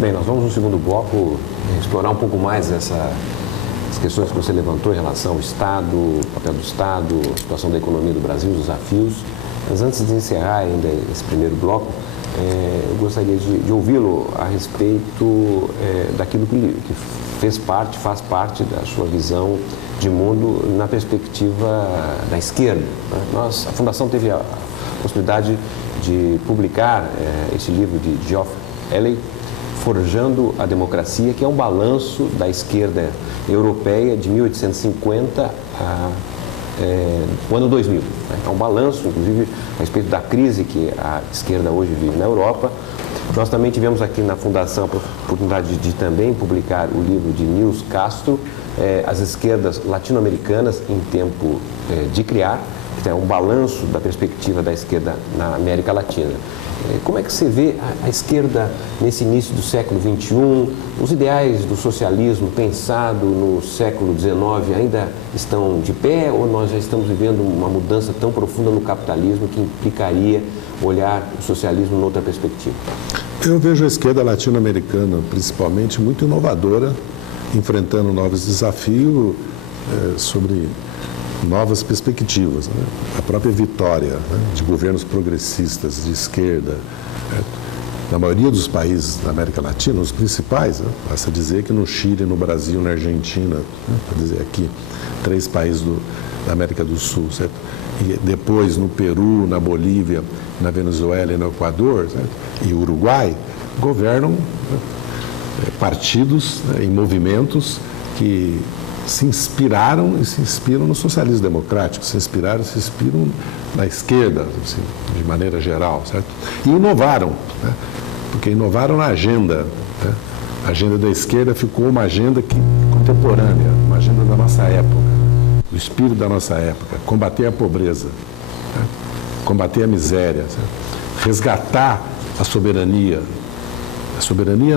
Bem, nós vamos no segundo bloco explorar um pouco mais as questões que você levantou em relação ao Estado, o papel do Estado, a situação da economia do Brasil, os desafios. Mas antes de encerrar ainda esse primeiro bloco, eu gostaria de ouvi-lo a respeito daquilo que faz parte da sua visão de mundo na perspectiva da esquerda. A Fundação teve a possibilidade de publicar esse livro de Geoff Eley, Forjando a Democracia, que é um balanço da esquerda europeia de 1850 o ano 2000. É um balanço, inclusive, a respeito da crise que a esquerda hoje vive na Europa. Nós também tivemos aqui na Fundação a oportunidade de também publicar o livro de Nils Castro, As Esquerdas Latino-Americanas em Tempo de Criar, que é um balanço da perspectiva da esquerda na América Latina. Como é que você vê a esquerda nesse início do século XXI? Os ideais do socialismo pensado no século XIX ainda estão de pé ou nós já estamos vivendo uma mudança tão profunda no capitalismo que implicaria olhar o socialismo noutra perspectiva? Eu vejo a esquerda latino-americana, principalmente, muito inovadora, enfrentando novos desafios sobre novas perspectivas, né? A própria vitória, né, de governos progressistas de esquerda, né, na maioria dos países da América Latina, os principais, né, basta dizer que no Chile, no Brasil, na Argentina, né, para dizer aqui, 3 países da América do Sul, certo? E depois no Peru, na Bolívia, na Venezuela e no Equador, certo? E Uruguai, governam, né, partidos, né, em movimentos que se inspiraram e se inspiram no socialismo democrático, se inspiram na esquerda, assim, de maneira geral, certo? E inovaram, né? Porque inovaram na agenda, né? A agenda da esquerda ficou uma agenda contemporânea, uma agenda da nossa época, do espírito da nossa época, combater a pobreza, né? Combater a miséria, certo? Resgatar a soberania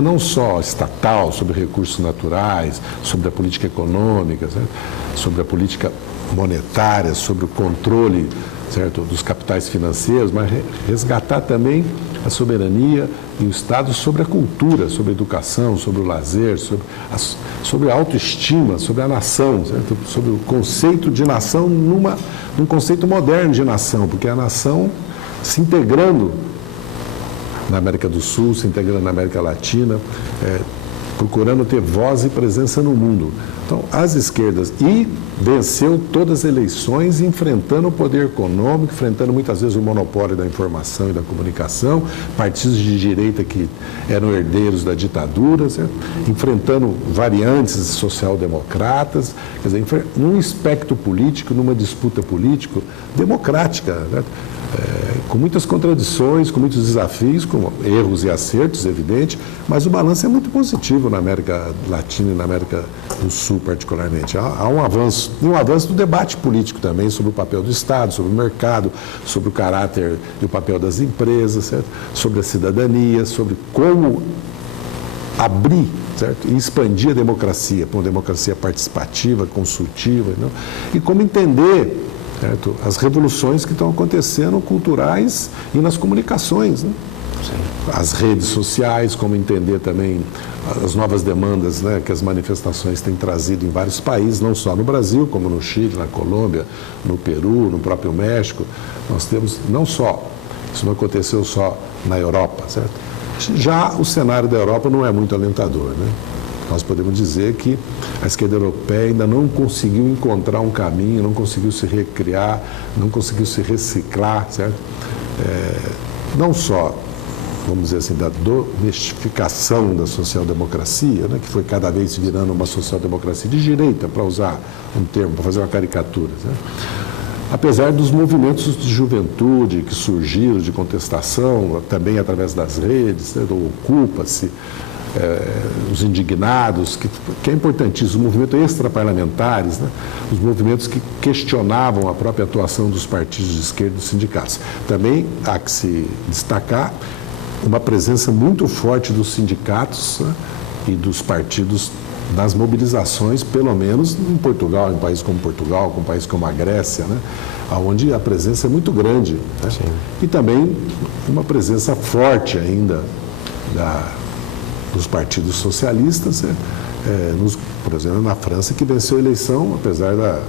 não só estatal, sobre recursos naturais, sobre a política econômica, certo? Sobre a política monetária, sobre o controle, certo, dos capitais financeiros, mas resgatar também a soberania e o Estado sobre a cultura, sobre a educação, sobre o lazer, sobre a autoestima, sobre a nação, certo? Sobre o conceito de nação num conceito moderno de nação, porque a nação se integrando na América do Sul, se integrando na América Latina, procurando ter voz e presença no mundo. Então, as esquerdas, e venceu todas as eleições enfrentando o poder econômico, enfrentando muitas vezes o monopólio da informação e da comunicação, partidos de direita que eram herdeiros da ditadura, certo? Enfrentando variantes social-democratas, quer dizer, num espectro político, numa disputa político-democrática, né? Com muitas contradições, com muitos desafios, com erros e acertos, evidente, mas o balanço é muito positivo na América Latina e na América do Sul, particularmente. Há um avanço, e um avanço do debate político também sobre o papel do Estado, sobre o mercado, sobre o caráter e o papel das empresas, certo? Sobre a cidadania, sobre como abrir, certo? E expandir a democracia, para uma democracia participativa, consultiva, não? E como entender, certo, as revoluções que estão acontecendo culturais e nas comunicações, né? As redes sociais, como entender também as novas demandas, né, que as manifestações têm trazido em vários países, não só no Brasil, como no Chile, na Colômbia, no Peru, no próprio México. Nós temos, não só, isso não aconteceu só na Europa, certo? Já o cenário da Europa não é muito alentador, né? Nós podemos dizer que a esquerda europeia ainda não conseguiu encontrar um caminho, não conseguiu se recriar, não conseguiu se reciclar, certo? Não só, vamos dizer assim, da domesticação da social-democracia, né, que foi cada vez virando uma social-democracia de direita, para usar um termo, para fazer uma caricatura, né? Apesar dos movimentos de juventude que surgiram, de contestação, também através das redes, né, do Ocupa-se, os indignados, que é importantíssimo, os movimentos extraparlamentares, né? Os movimentos que questionavam a própria atuação dos partidos de esquerda e dos sindicatos. Também há que se destacar uma presença muito forte dos sindicatos, né? E dos partidos nas mobilizações, pelo menos em Portugal, em um país como Portugal, com um país como a Grécia, né? Onde a presença é muito grande, né? E também uma presença forte ainda dos partidos socialistas, por exemplo, na França, que venceu a eleição, apesar da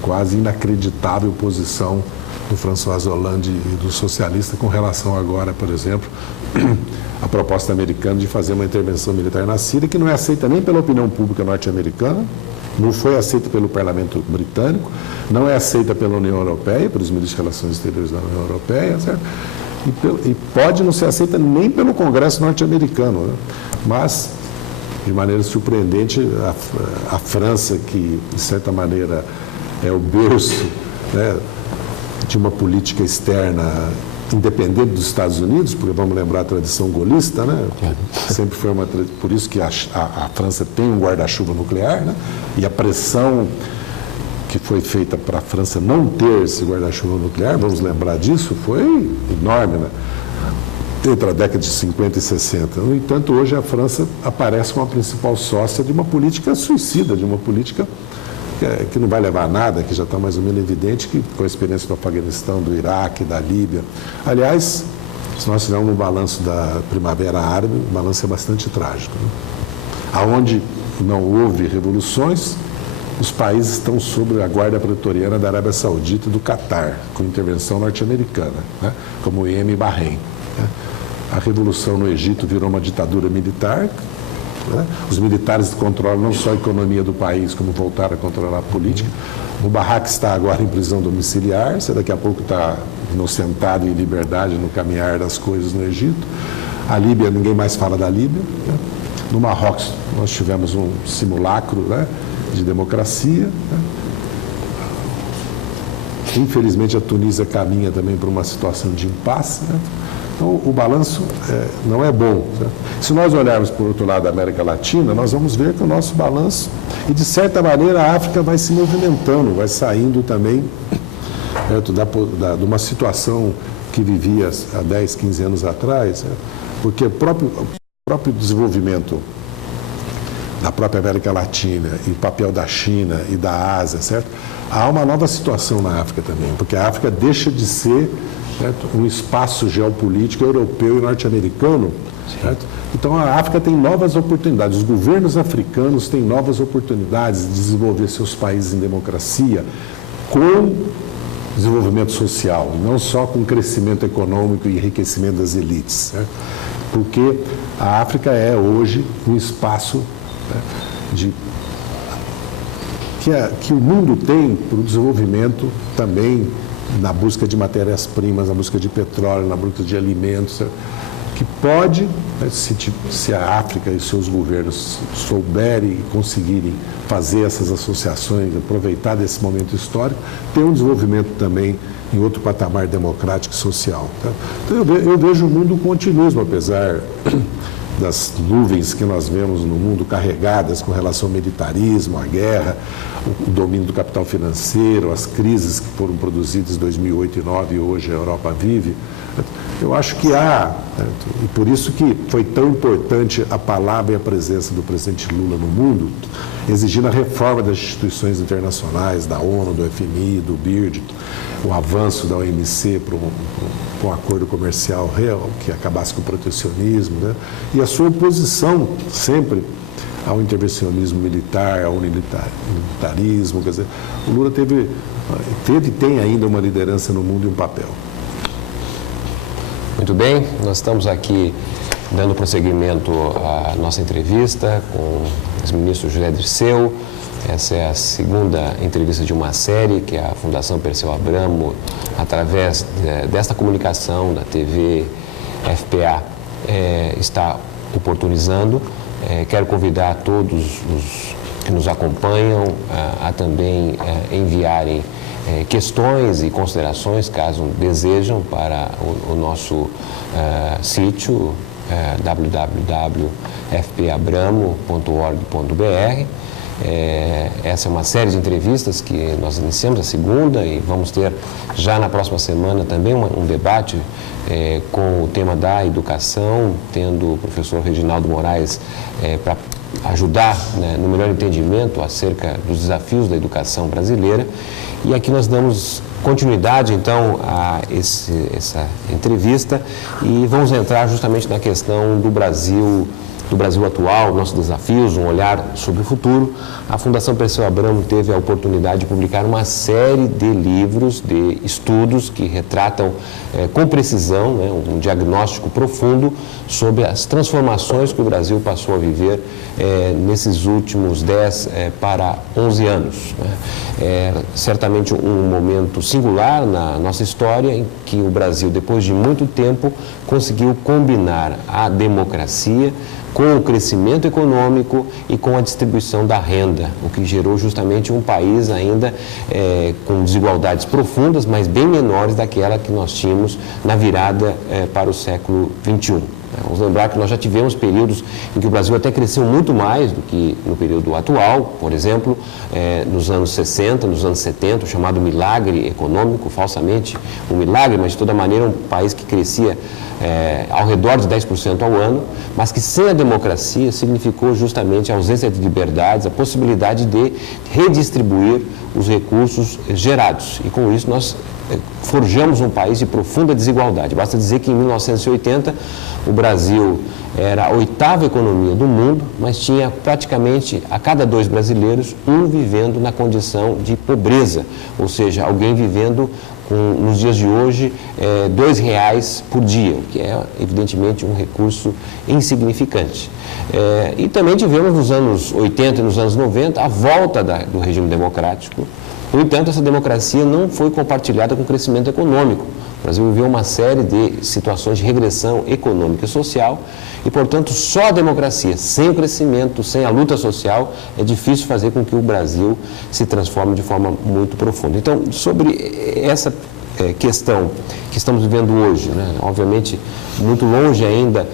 quase inacreditável posição do François Hollande e do socialista com relação agora, por exemplo, à proposta americana de fazer uma intervenção militar na Síria, que não é aceita nem pela opinião pública norte-americana, não foi aceita pelo parlamento britânico, não é aceita pela União Europeia, pelos ministros de Relações Exteriores da União Europeia, certo? E pode não ser aceita nem pelo Congresso norte-americano, né? Mas, de maneira surpreendente, a França, que de certa maneira é o berço, né, de uma política externa independente dos Estados Unidos, porque vamos lembrar a tradição golista, né? Sempre foi por isso que a França tem um guarda-chuva nuclear, né? E a pressão que foi feita para a França não ter esse guarda-chuva nuclear, vamos lembrar disso, foi enorme, né? Entre a década de 50 e 60. No entanto, hoje a França aparece como a principal sócia de uma política suicida, de uma política que não vai levar a nada, que já está mais ou menos evidente, que com a experiência do Afeganistão, do Iraque, da Líbia. Aliás, se nós fizermos um balanço da Primavera Árabe, o balanço é bastante trágico, né? Aonde não houve revoluções, os países estão sob a guarda pretoriana da Arábia Saudita e do Catar, com intervenção norte-americana, né? Como o Iêmen e Bahrein, né? A revolução no Egito virou uma ditadura militar, né? Os militares controlam não só a economia do país, como voltaram a controlar a política. Mubarak está agora em prisão domiciliar, você daqui a pouco está inocentado em liberdade no caminhar das coisas no Egito. A Líbia, ninguém mais fala da Líbia, né? No Marrocos, nós tivemos um simulacro, né, de democracia, né? Infelizmente, a Tunísia caminha também para uma situação de impasse, né? Então, o balanço não é bom, né? Se nós olharmos por outro lado da América Latina, nós vamos ver que o nosso balanço, e de certa maneira a África vai se movimentando, vai saindo também de uma situação que vivia há 10, 15 anos atrás, né? Porque o próprio desenvolvimento da própria América Latina e o papel da China e da Ásia, certo? Há uma nova situação na África também, porque a África deixa de ser, certo, um espaço geopolítico europeu e norte-americano, certo? Então a África tem novas oportunidades, os governos africanos têm novas oportunidades de desenvolver seus países em democracia com desenvolvimento social, não só com crescimento econômico e enriquecimento das elites, certo? Porque a África é hoje um espaço, né, que o mundo tem para o desenvolvimento também na busca de matérias-primas, na busca de petróleo, na busca de alimentos, que pode, né, se a África e seus governos souberem e conseguirem fazer essas associações, aproveitar desse momento histórico, ter um desenvolvimento também em outro patamar democrático e social, tá? Então eu vejo o mundo com otimismo, apesar das nuvens que nós vemos no mundo carregadas com relação ao militarismo, à guerra, o domínio do capital financeiro, as crises que foram produzidas em 2008 e 2009 e hoje a Europa vive. Eu acho que há, e por isso que foi tão importante a palavra e a presença do presidente Lula no mundo, exigindo a reforma das instituições internacionais, da ONU, do FMI, do BIRD, o avanço da OMC para um acordo comercial real, que acabasse com o protecionismo, né? E a sua oposição sempre ao intervencionismo militar, ao militarismo. Quer dizer, o Lula teve e tem ainda uma liderança no mundo e um papel. Muito bem, nós estamos aqui dando prosseguimento à nossa entrevista com o ex-ministro José Dirceu. Essa é a segunda entrevista de uma série que a Fundação Perseu Abramo, através desta comunicação da TV FPA, está oportunizando. Quero convidar todos os que nos acompanham a também enviarem questões e considerações, caso desejam, para o nosso sítio www.fpabramo.org.br. Essa é uma série de entrevistas que nós iniciamos, a segunda, e vamos ter já na próxima semana também um debate com o tema da educação, tendo o professor Reginaldo Moraes para ajudar, né, no melhor entendimento acerca dos desafios da educação brasileira. E aqui nós damos continuidade, então, a essa entrevista e vamos entrar justamente na questão do Brasil do Brasil atual, nossos desafios, um olhar sobre o futuro, a Fundação Perseu Abramo teve a oportunidade de publicar uma série de livros, de estudos que retratam com precisão, né, um diagnóstico profundo sobre as transformações que o Brasil passou a viver nesses últimos 10 para 11 anos. Né. É certamente um momento singular na nossa história em que o Brasil, depois de muito tempo, conseguiu combinar a democracia com o crescimento econômico e com a distribuição da renda, o que gerou justamente um país ainda com desigualdades profundas, mas bem menores daquela que nós tínhamos na virada para o século XXI. Vamos lembrar que nós já tivemos períodos em que o Brasil até cresceu muito mais do que no período atual, por exemplo, nos anos 60, nos anos 70, o chamado milagre econômico, falsamente um milagre, mas de toda maneira um país que crescia ao redor de 10% ao ano, mas que sem a democracia significou justamente a ausência de liberdades, a possibilidade de redistribuir os recursos gerados. E com isso nós forjamos um país de profunda desigualdade. Basta dizer que em 1980 o Brasil era a 8ª economia do mundo, mas tinha praticamente a cada 2 brasileiros, um vivendo na condição de pobreza, ou seja, alguém vivendo nos dias de hoje, R$2 por dia, o que é, evidentemente, um recurso insignificante. E também tivemos nos anos 80 e nos anos 90 a volta do regime democrático. No entanto, essa democracia não foi compartilhada com o crescimento econômico. O Brasil viveu uma série de situações de regressão econômica e social e, portanto, só a democracia, sem o crescimento, sem a luta social, é difícil fazer com que o Brasil se transforme de forma muito profunda. Então, sobre essa questão que estamos vivendo hoje, né? Obviamente, muito longe ainda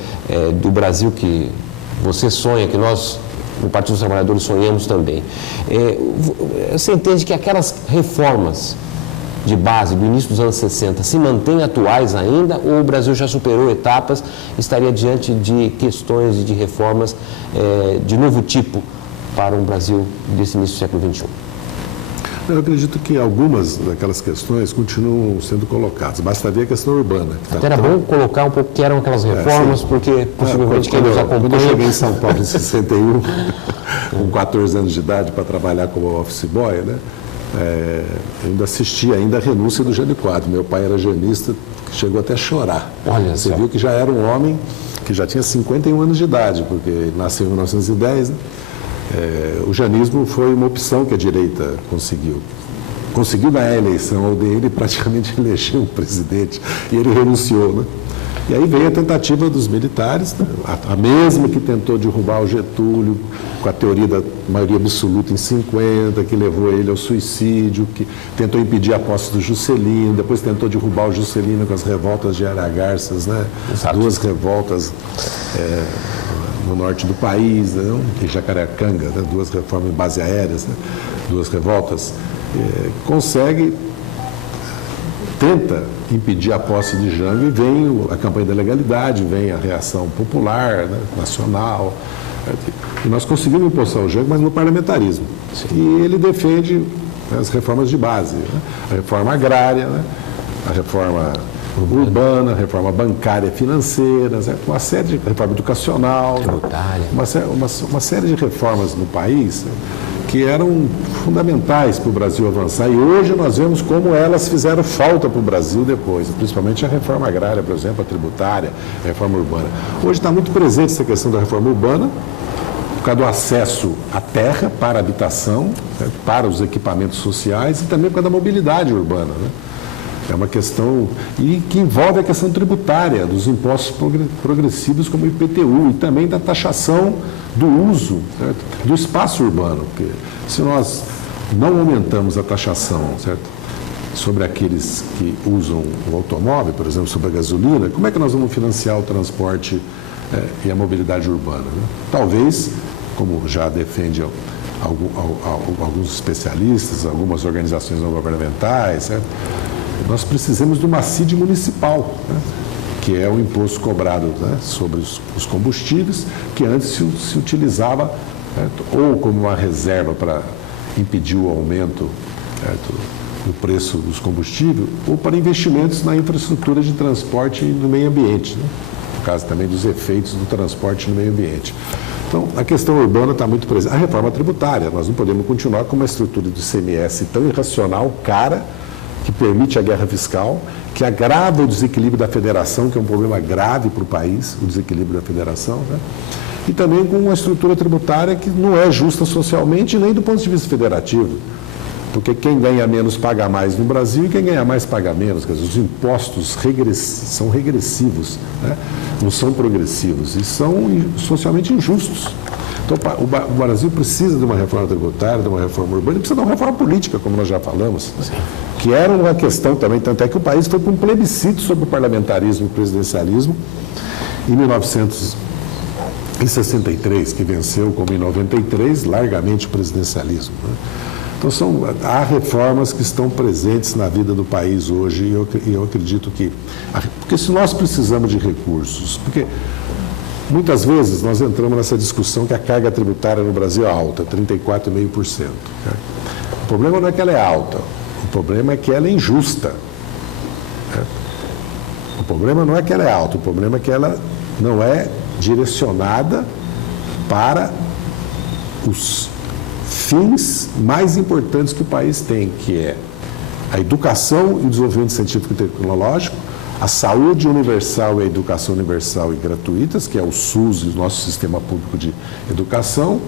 do Brasil que você sonha, que nós, no Partido dos Trabalhadores, sonhamos também. Você entende que aquelas reformas de base do início dos anos 60 se mantêm atuais ainda, ou o Brasil já superou etapas, estaria diante de questões e de reformas de novo tipo para um Brasil desse início do século XXI? Eu acredito que algumas daquelas questões continuam sendo colocadas. Bastaria a questão urbana. Era bom colocar um pouco que eram aquelas reformas, porque possivelmente quem nos acompanha... Quando eu cheguei em São Paulo em 61, com 14 anos de idade, para trabalhar como office boy, né? Eu ainda assisti a renúncia do Jânio Quadros. Meu pai era janista, chegou até a chorar. Olha Você só. viu que já era um homem que já tinha 51 anos de idade, porque ele nasceu em 1910, né? O janismo foi uma opção que a direita conseguiu. Conseguiu ganhar a eleição dele e praticamente elegeu o presidente, e ele renunciou, né? E aí veio a tentativa dos militares, né? A mesma que tentou derrubar o Getúlio, com a teoria da maioria absoluta em 50, que levou ele ao suicídio, que tentou impedir a posse do Juscelino, depois tentou derrubar o Juscelino com as revoltas de Aragarças, né? Exato. 2 revoltas no norte do país, né? Em Jacarecanga, né? 2 reformas em base aéreas, né? 2 revoltas. Tenta impedir a posse de Jango e vem a campanha da legalidade, vem a reação popular, né? Nacional. E nós conseguimos impulsar o Jango, mas no parlamentarismo. Sim. E ele defende as reformas de base, né? A reforma agrária, né? A reforma urbana, reforma bancária financeira, uma série de reforma educacional, uma série de reformas no país que eram fundamentais para o Brasil avançar, e hoje nós vemos como elas fizeram falta para o Brasil depois, principalmente a reforma agrária, por exemplo, a tributária, a reforma urbana. Hoje está muito presente essa questão da reforma urbana, por causa do acesso à terra para a habitação, né, para os equipamentos sociais, e também por causa da mobilidade urbana, né? É uma questão e que envolve a questão tributária, dos impostos progressivos como o IPTU e também da taxação do uso, certo? Do espaço urbano. Porque se nós não aumentamos a taxação, certo? Sobre aqueles que usam o automóvel, por exemplo, sobre a gasolina, como é que nós vamos financiar o transporte e a mobilidade urbana, né? Talvez, como já defende alguns especialistas, algumas organizações não governamentais, certo? Nós precisamos de uma CID municipal, né? Que é o imposto cobrado, né? Sobre os combustíveis, que antes se utilizava, certo? Ou como uma reserva para impedir o aumento, certo? Do preço dos combustíveis, ou para investimentos na infraestrutura de transporte e no meio ambiente, né? caso também dos efeitos do transporte no meio ambiente. Então, a questão urbana está muito presente. A reforma tributária, nós não podemos continuar com uma estrutura do ICMS tão irracional, cara, que permite a guerra fiscal, que agrava o desequilíbrio da federação, que é um problema grave para o país, o desequilíbrio da federação, né? E também com uma estrutura tributária que não é justa socialmente nem do ponto de vista federativo. Porque quem ganha menos paga mais no Brasil e quem ganha mais paga menos. Quer dizer, os impostos são regressivos, né? Não são progressivos e são socialmente injustos. Então, o Brasil precisa de uma reforma tributária, de uma reforma urbana e precisa de uma reforma política, como nós já falamos, que era uma questão também, tanto é que o país foi com um plebiscito sobre o parlamentarismo e o presidencialismo em 1963, que venceu, como em 93, largamente o presidencialismo, né? Então, há reformas que estão presentes na vida do país hoje e eu acredito que... Porque se nós precisamos de recursos, porque muitas vezes nós entramos nessa discussão que a carga tributária no Brasil é alta, 34,5%. Né? O problema não é que ela é alta, o problema é que ela é injusta. Né? O problema não é que ela é alta, o problema é que ela não é direcionada para os fins mais importantes que o país tem, que é a educação e o desenvolvimento científico e tecnológico, a saúde universal e a educação universal e gratuitas, que é o SUS e o nosso sistema público de educação,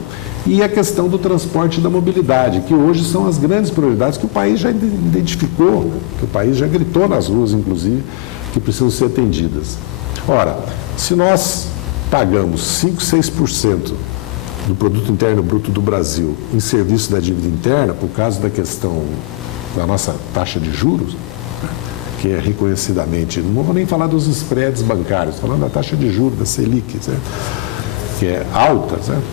e a questão do transporte e da mobilidade, que hoje são as grandes prioridades que o país já identificou, que o país já gritou nas ruas, inclusive, que precisam ser atendidas. Ora, se nós pagamos 5, 6% do produto interno bruto do Brasil em serviço da dívida interna, por causa da questão da nossa taxa de juros, que é reconhecidamente, não vou nem falar dos spreads bancários, falando da taxa de juros, da Selic, certo? Que é alta, certo?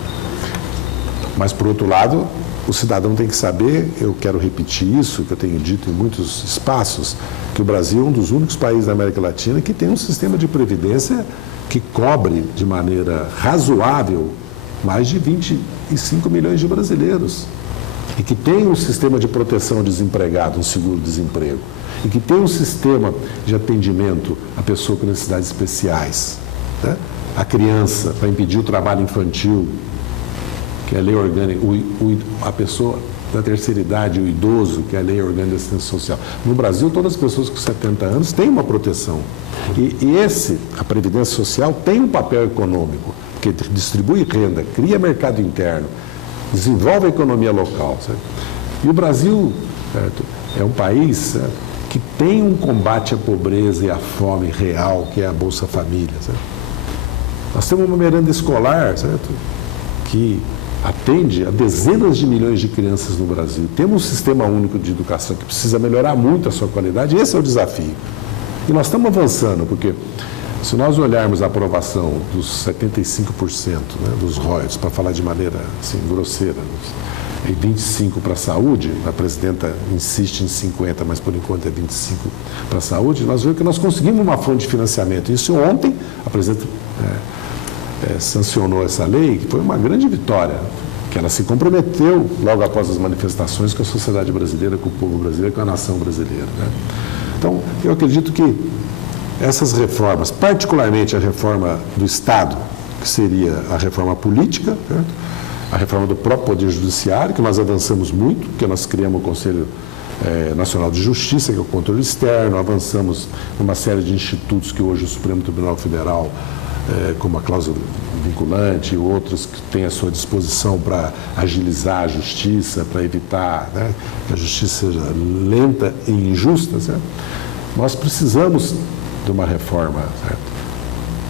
Mas, por outro lado, o cidadão tem que saber, eu quero repetir isso, que eu tenho dito em muitos espaços, que o Brasil é um dos únicos países da América Latina que tem um sistema de previdência que cobre de maneira razoável mais de 25 milhões de brasileiros, e que tem um sistema de proteção ao desempregado, um seguro-desemprego, e que tem um sistema de atendimento à pessoa com necessidades especiais, né? A criança, para impedir o trabalho infantil, que é a lei orgânica, a pessoa da terceira idade, o idoso, que é a lei orgânica de assistência social. No Brasil, todas as pessoas com 70 anos têm uma proteção. E a Previdência Social tem um papel econômico, que distribui renda, cria mercado interno, desenvolve a economia local. Certo? E o Brasil, certo, é um país, certo, que tem um combate à pobreza e à fome real, que é a Bolsa Família. Certo? Nós temos uma merenda escolar, certo, que atende a dezenas de milhões de crianças no Brasil. Temos um sistema único de educação que precisa melhorar muito a sua qualidade, e esse é o desafio. E nós estamos avançando, porque se nós olharmos a aprovação dos 75%, né, dos royalties, para falar de maneira assim, grosseira, e 25% para a saúde, a presidenta insiste em 50%, mas por enquanto é 25% para a saúde, nós vemos que nós conseguimos uma fonte de financiamento. Isso ontem, a presidenta sancionou essa lei, que foi uma grande vitória, que ela se comprometeu logo após as manifestações com a sociedade brasileira, com o povo brasileiro, com a nação brasileira. Né? Então, eu acredito que essas reformas, particularmente a reforma do Estado, que seria a reforma política, certo? A reforma do próprio Poder Judiciário, que nós avançamos muito, porque nós criamos o Conselho Nacional de Justiça, que é o controle externo, avançamos numa série de institutos que hoje o Supremo Tribunal Federal, como a cláusula vinculante e outros que têm à sua disposição para agilizar a justiça, para evitar, né, que a justiça seja lenta e injusta, certo? Nós precisamos de uma reforma, certo?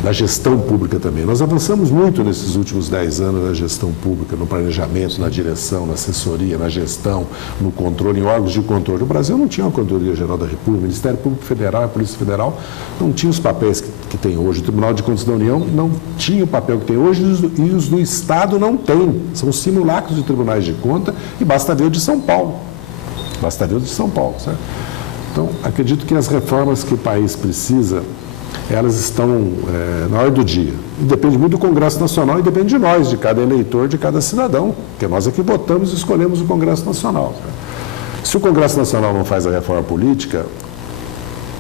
Da gestão pública também. Nós avançamos muito nesses últimos 10 anos na gestão pública, no planejamento, na direção, na assessoria, na gestão, no controle, em órgãos de controle. O Brasil não tinha uma Controladoria Geral da República, o Ministério Público Federal e a Polícia Federal não tinham os papéis que tem hoje. O Tribunal de Contas da União não tinha o papel que tem hoje e os do Estado não têm. São simulacros de tribunais de conta e basta ver o de São Paulo. Basta ver o de São Paulo, certo? Então, acredito que as reformas que o país precisa, elas estão na hora do dia. E depende muito do Congresso Nacional e depende de nós, de cada eleitor, de cada cidadão, porque nós é que votamos e escolhemos o Congresso Nacional. Se o Congresso Nacional não faz a reforma política,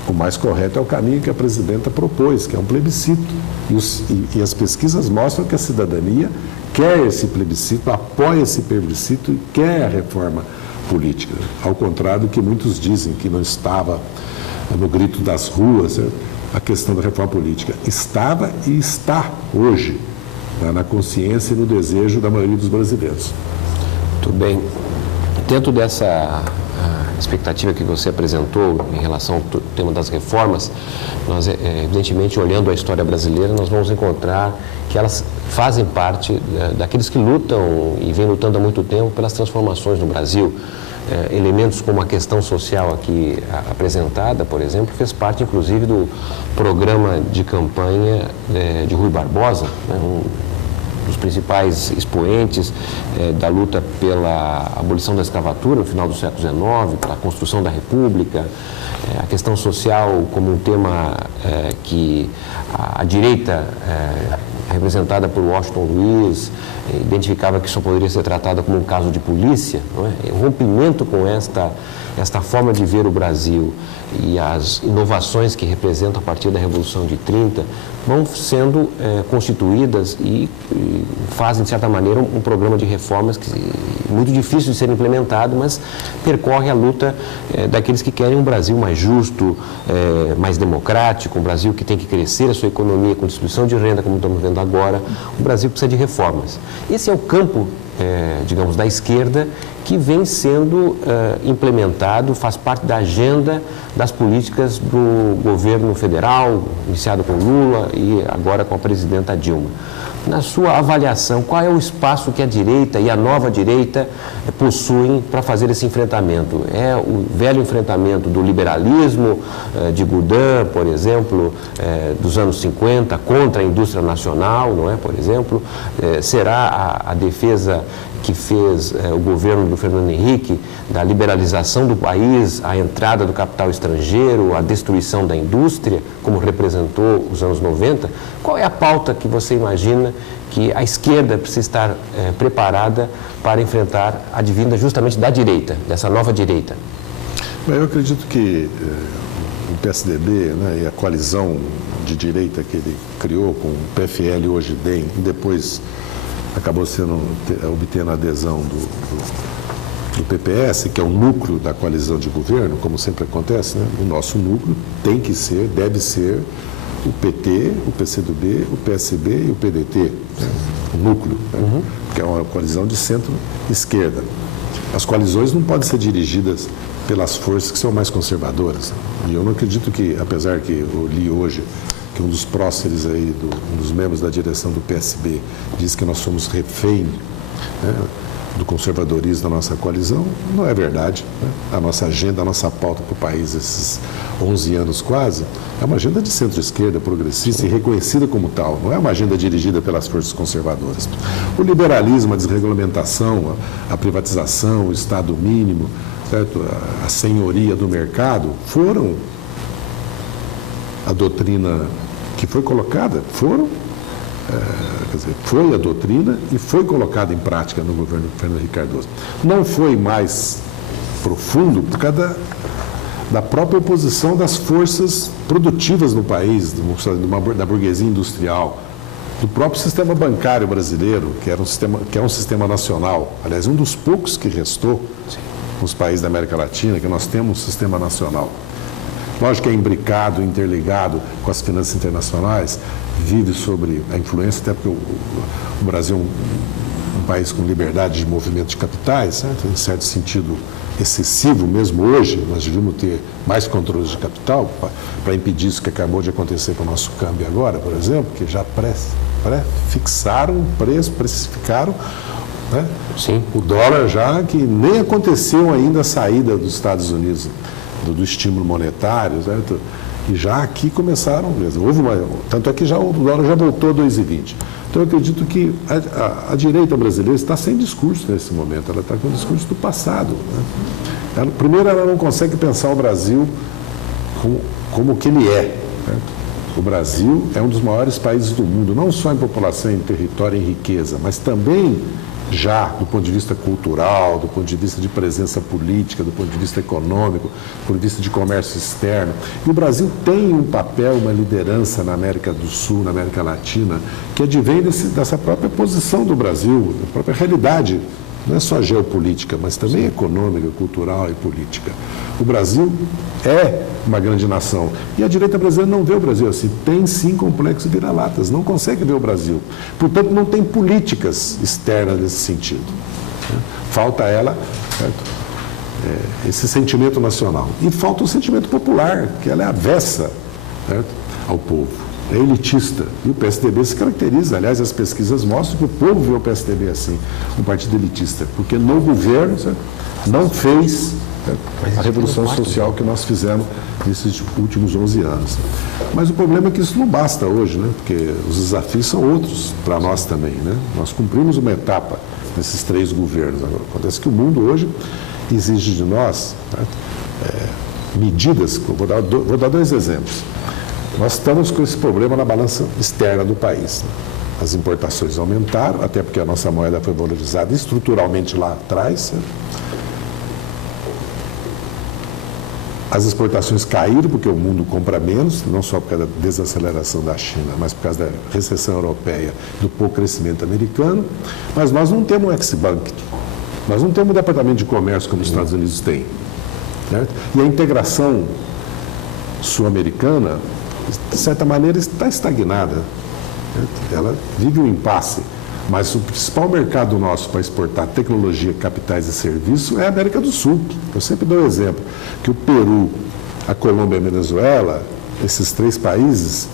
O mais correto é o caminho que a presidenta propôs, que é um plebiscito. E as pesquisas mostram que a cidadania quer esse plebiscito, apoia esse plebiscito e quer a reforma política. Ao contrário do que muitos dizem, que não estava no grito das ruas a questão da reforma política. Estava e está hoje na consciência e no desejo da maioria dos brasileiros. Muito bem. Dentro dessa expectativa que você apresentou em relação ao tema das reformas, nós, evidentemente, olhando a história brasileira, nós vamos encontrar que elas fazem parte daqueles que lutam e vêm lutando há muito tempo pelas transformações no Brasil. Elementos como a questão social aqui apresentada, por exemplo, fez parte, inclusive, do programa de campanha de Rui Barbosa, né, dos principais expoentes da luta pela abolição da escravatura no final do século XIX, pela construção da República, a questão social como um tema que a direita, representada por Washington Luiz, identificava que só poderia ser tratada como um caso de polícia, não é? O rompimento com esta forma de ver o Brasil e as inovações que representam a partir da Revolução de 30 vão sendo constituídas e fazem, de certa maneira, um programa de reformas que muito difícil de ser implementado, mas percorre a luta daqueles que querem um Brasil mais justo, mais democrático, um Brasil que tem que crescer a sua economia com distribuição de renda, como estamos vendo agora. O Brasil precisa de reformas. Esse é o campo, digamos, da esquerda, que vem sendo implementado, faz parte da agenda das políticas do governo federal, iniciado com Lula e agora com a presidenta Dilma. Na sua avaliação, qual é o espaço que a direita e a nova direita possuem para fazer esse enfrentamento? É o velho enfrentamento do liberalismo, de Godin, por exemplo, dos anos 50, contra a indústria nacional, não é, por exemplo? Será a defesa que fez o governo do Fernando Henrique, da liberalização do país, a entrada do capital estrangeiro, a destruição da indústria, como representou os anos 90? Qual é a pauta que você imagina que a esquerda precisa estar preparada para enfrentar a advinda justamente da direita, dessa nova direita? Eu acredito que o PSDB, né, e a coalizão de direita que ele criou com o PFL, hoje DEM, e depois acabou obtendo a adesão do PPS, que é o núcleo da coalizão de governo, como sempre acontece, né? O nosso núcleo tem que ser, deve ser o PT, o PCdoB, o PSB e o PDT, né? O núcleo, né? Que é uma coalizão de centro-esquerda. As coalizões não podem ser dirigidas pelas forças que são mais conservadoras. E eu não acredito que, apesar que eu li hoje que um dos próceres aí, um dos membros da direção do PSB, diz que nós somos refém, né, do conservadorismo da nossa coalizão, não é verdade, né? A nossa agenda, a nossa pauta para o país, esses 11 anos quase, é uma agenda de centro-esquerda, progressista e reconhecida como tal, não é uma agenda dirigida pelas forças conservadoras. O liberalismo, a desregulamentação, a privatização, o Estado mínimo, certo? A senhoria do mercado, foram a doutrina que foi colocada, foi a doutrina e foi colocada em prática no governo do Fernando Henrique Cardoso. Não foi mais profundo por causa da própria oposição das forças produtivas no país, da burguesia industrial, do próprio sistema bancário brasileiro, que é um sistema nacional. Aliás, um dos poucos que restou nos países da América Latina, que nós temos um sistema nacional. Lógico que é imbricado, interligado com as finanças internacionais, vive sobre a influência, até porque o Brasil é um país com liberdade de movimento de capitais, certo? Em certo sentido excessivo, mesmo hoje, nós devíamos ter mais controles de capital para impedir isso que acabou de acontecer com o nosso câmbio agora, por exemplo, que já pré-fixaram o preço, precificaram, né? Sim. O dólar já, que nem aconteceu ainda a saída dos Estados Unidos do estímulo monetário, certo? E já aqui começaram mesmo. Tanto é que o dólar já voltou a 2,20. Então eu acredito que a direita brasileira está sem discurso nesse momento, ela está com o discurso do passado, né? Primeiro, ela não consegue pensar o Brasil como que ele é, né? O Brasil é um dos maiores países do mundo, não só em população, em território, em riqueza, mas também já do ponto de vista cultural, do ponto de vista de presença política, do ponto de vista econômico, do ponto de vista de comércio externo. E o Brasil tem um papel, uma liderança na América do Sul, na América Latina, que advém dessa própria posição do Brasil, da própria realidade. Não é só geopolítica, mas também econômica, cultural e política. O Brasil é uma grande nação. E a direita brasileira não vê o Brasil assim. Tem sim complexo vira-latas, não consegue ver o Brasil. Portanto, não tem políticas externas nesse sentido. Falta a ela, certo? Esse sentimento nacional. E falta o sentimento popular, que ela é avessa, certo? Ao povo. É elitista. E o PSDB se caracteriza, aliás, as pesquisas mostram que o povo vê o PSDB assim, um partido elitista, porque no governo, certo, não fez, certo, a revolução social que nós fizemos nesses últimos 11 anos. Mas o problema é que isso não basta hoje, né? Porque os desafios são outros para nós também, né? Nós cumprimos uma etapa nesses 3 governos. Agora, acontece que o mundo hoje exige de nós, certo, medidas, vou dar 2 exemplos. Nós estamos com esse problema na balança externa do país. As importações aumentaram, até porque a nossa moeda foi valorizada estruturalmente lá atrás. As exportações caíram porque o mundo compra menos, não só por causa da desaceleração da China, mas por causa da recessão europeia, do pouco crescimento americano. Mas nós não temos um ex-bank, nós não temos um departamento de comércio como os Estados Unidos têm. Certo? E a integração sul-americana, de certa maneira, está estagnada. Ela vive um impasse. Mas o principal mercado nosso para exportar tecnologia, capitais e serviços é a América do Sul. Eu sempre dou o exemplo que o Peru, a Colômbia e a Venezuela, esses 3 países,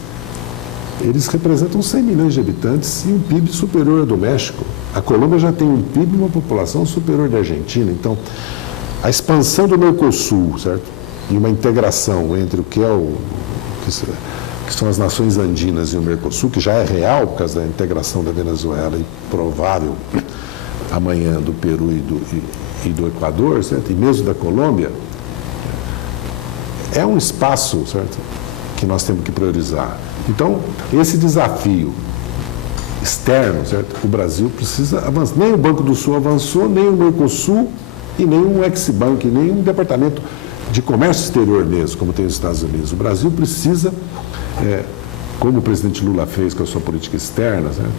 eles representam 100 milhões de habitantes e um PIB superior ao do México. A Colômbia já tem um PIB e uma população superior da Argentina. Então, a expansão do Mercosul, certo? E uma integração entre o que é que são as nações andinas e o Mercosul, que já é real por causa da integração da Venezuela e provável amanhã do Peru e do Equador, certo? E mesmo da Colômbia, é um espaço, certo, que nós temos que priorizar. Então, esse desafio externo, certo, o Brasil precisa avançar. Nem o Banco do Sul avançou, nem o Mercosul e nem um ex-bank, nem um departamento de comércio exterior mesmo, como tem os Estados Unidos. O Brasil precisa, como o presidente Lula fez com a sua política externa, certo?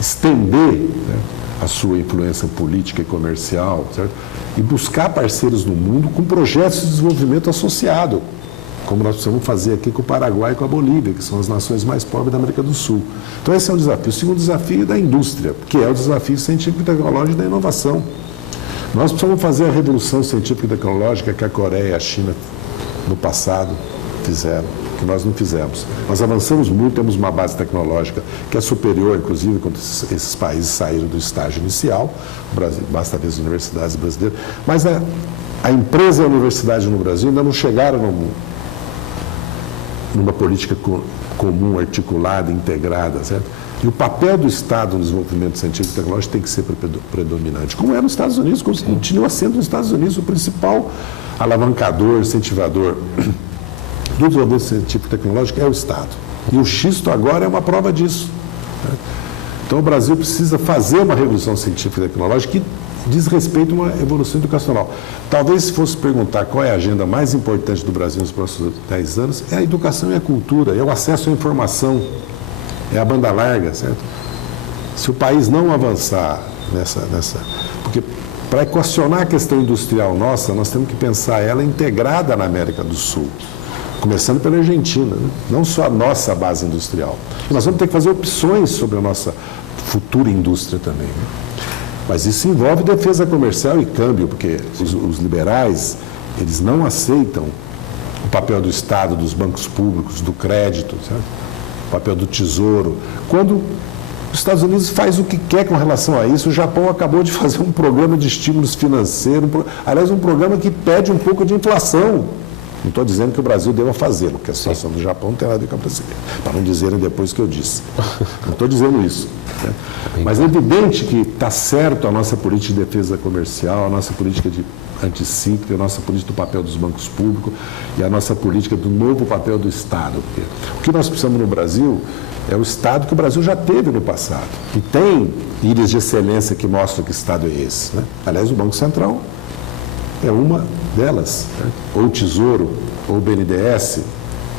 Estender, né, a sua influência política e comercial, certo? E buscar parceiros no mundo com projetos de desenvolvimento associado, como nós precisamos fazer aqui com o Paraguai e com a Bolívia, que são as nações mais pobres da América do Sul. Então esse é um desafio. O segundo desafio é da indústria, que é o desafio científico e tecnológico da inovação. Nós precisamos fazer a revolução científica e tecnológica que a Coreia e a China, no passado, fizeram, que nós não fizemos. Nós avançamos muito, temos uma base tecnológica que é superior, inclusive, quando esses países saíram do estágio inicial. O Brasil, basta ver as universidades brasileiras. Mas a empresa e a universidade no Brasil ainda não chegaram numa política comum, articulada, integrada, certo? E o papel do Estado no desenvolvimento científico e tecnológico tem que ser predominante, como é nos Estados Unidos, como continua sendo nos Estados Unidos o principal alavancador, incentivador do desenvolvimento científico e tecnológico é o Estado. E o xisto agora é uma prova disso. Né? Então o Brasil precisa fazer uma revolução científica e tecnológica que diz respeito a uma evolução educacional. Talvez se fosse perguntar qual é a agenda mais importante do Brasil nos próximos 10 anos, é a educação e a cultura, é o acesso à informação, é a banda larga, certo? Se o país não avançar nessa... Porque para equacionar a questão industrial nossa, nós temos que pensar ela integrada na América do Sul, começando pela Argentina, né? Não só a nossa base industrial. E nós vamos ter que fazer opções sobre a nossa futura indústria também, né? Mas isso envolve defesa comercial e câmbio, porque os liberais, eles não aceitam o papel do Estado, dos bancos públicos, do crédito, certo? O papel do tesouro. Quando os Estados Unidos faz o que quer com relação a isso, o Japão acabou de fazer um programa de estímulos financeiros, aliás, um programa que pede um pouco de inflação. Não estou dizendo que o Brasil deva fazê-lo, porque a situação do Japão não tem nada a ver com a brasileira, para não dizerem depois que eu disse. Não estou dizendo isso. Né? Mas é evidente que está certo a nossa política de defesa comercial, a nossa política de anticíclica, a nossa política do papel dos bancos públicos e a nossa política do novo papel do Estado. Porque o que nós precisamos no Brasil é o Estado que o Brasil já teve no passado. E tem ilhas de excelência que mostram que Estado é esse, né? Aliás, o Banco Central é uma delas, né? Ou o Tesouro, ou o BNDES,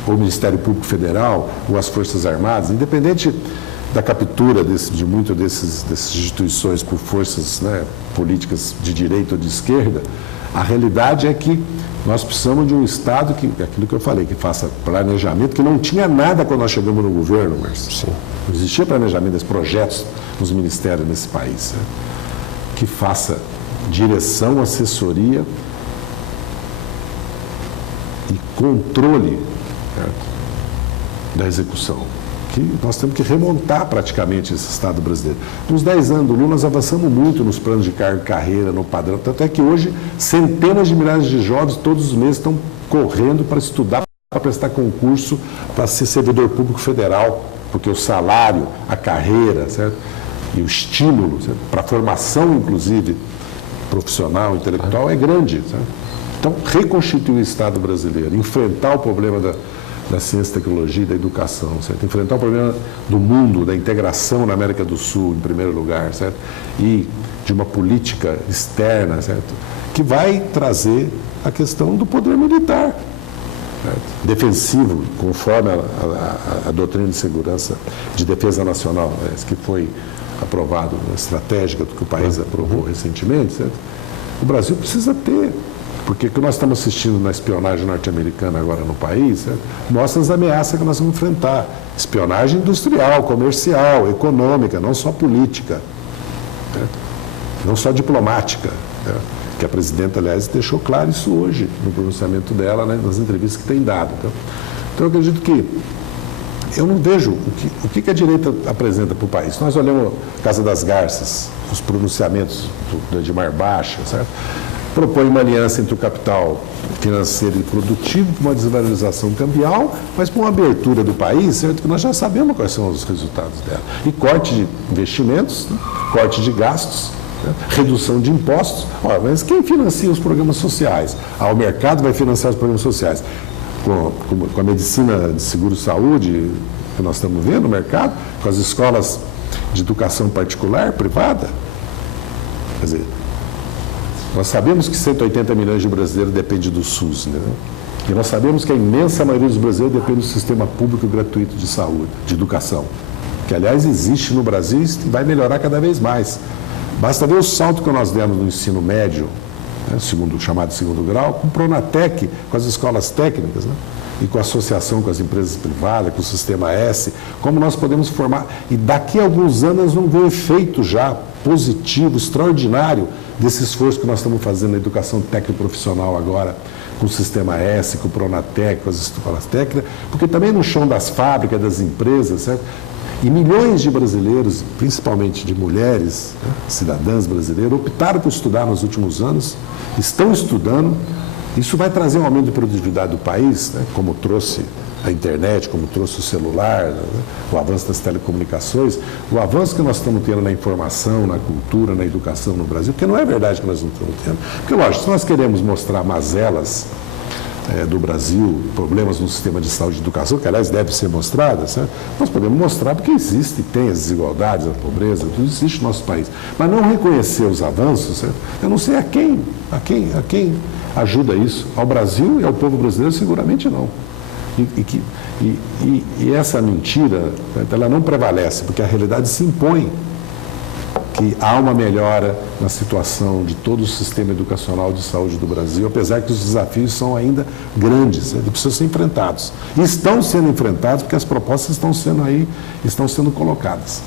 ou o Ministério Público Federal, ou as Forças Armadas, independente da captura de muitas dessas instituições por forças, né, políticas de direita ou de esquerda, a realidade é que nós precisamos de um Estado que, aquilo que eu falei, que faça planejamento, que não tinha nada quando nós chegamos no governo, Márcio. Não existia planejamento desses projetos nos ministérios nesse país, né? Que faça direção, assessoria e controle, né, da execução. Que nós temos que remontar praticamente esse Estado brasileiro. Nos 10 anos do Lula, nós avançamos muito nos planos de carreira, no padrão, tanto é que hoje centenas de milhares de jovens todos os meses estão correndo para estudar, para prestar concurso, para ser servidor público federal, porque o salário, a carreira, certo? E o estímulo, certo? Para a formação, inclusive, profissional, intelectual, é grande. Certo? Então, reconstituir o Estado brasileiro, enfrentar o problema da ciência, tecnologia e da educação, certo? Enfrentar o problema do mundo, da integração na América do Sul, em primeiro lugar, certo? E de uma política externa, certo? Que vai trazer a questão do poder militar, certo? Defensivo, conforme a doutrina de segurança de defesa nacional, que foi aprovado, estratégica do que o país aprovou recentemente, certo? O Brasil precisa ter. Porque o que nós estamos assistindo na espionagem norte-americana agora no país, mostra as ameaças que nós vamos enfrentar. Espionagem industrial, comercial, econômica, não só política, não só diplomática. Que a presidenta, aliás, deixou claro isso hoje, no pronunciamento dela, né, nas entrevistas que tem dado. Então, eu acredito que eu não vejo o que a direita apresenta para o país. Nós olhamos a Casa das Garças, os pronunciamentos do Edmar Baixa, certo? Propõe uma aliança entre o capital financeiro e produtivo, para uma desvalorização cambial, mas para uma abertura do país, certo? Que nós já sabemos quais são os resultados dela. E corte de investimentos, né? Corte de gastos, né? Redução de impostos. Ora, mas quem financia os programas sociais? O mercado vai financiar os programas sociais. Com a medicina de seguro-saúde que nós estamos vendo no mercado, com as escolas de educação particular, privada. Quer dizer, nós sabemos que 180 milhões de brasileiros dependem do SUS, né? E nós sabemos que a imensa maioria dos brasileiros depende do sistema público gratuito de saúde, de educação, que, aliás, existe no Brasil e vai melhorar cada vez mais. Basta ver o salto que nós demos no ensino médio, né, chamado segundo grau, com o Pronatec, com as escolas técnicas, né? E com a associação com as empresas privadas, com o Sistema S, como nós podemos formar. E daqui a alguns anos nós vamos ver o efeito já positivo, extraordinário, desse esforço que nós estamos fazendo na educação técnico-profissional agora, com o Sistema S, com o Pronatec, com as escolas técnicas, porque também no chão das fábricas, das empresas, certo? E milhões de brasileiros, principalmente de mulheres, né, cidadãs brasileiras, optaram por estudar nos últimos anos, estão estudando. Isso vai trazer um aumento de produtividade do país, né, como trouxe a internet, como trouxe o celular, né, o avanço das telecomunicações, o avanço que nós estamos tendo na informação, na cultura, na educação no Brasil, porque não é verdade que nós não estamos tendo. Porque, lógico, se nós queremos mostrar mazelas do Brasil, problemas no sistema de saúde e educação, que, aliás, deve ser mostrada, certo? Nós podemos mostrar porque existe, tem as desigualdades, a pobreza, tudo existe no nosso país. Mas não reconhecer os avanços, certo? Eu não sei a quem ajuda isso. Ao Brasil e ao povo brasileiro, seguramente não. E essa mentira, ela não prevalece, porque a realidade se impõe. Que há uma melhora na situação de todo o sistema educacional de saúde do Brasil, apesar que os desafios são ainda grandes, eles precisam ser enfrentados. E estão sendo enfrentados porque as propostas estão sendo colocadas.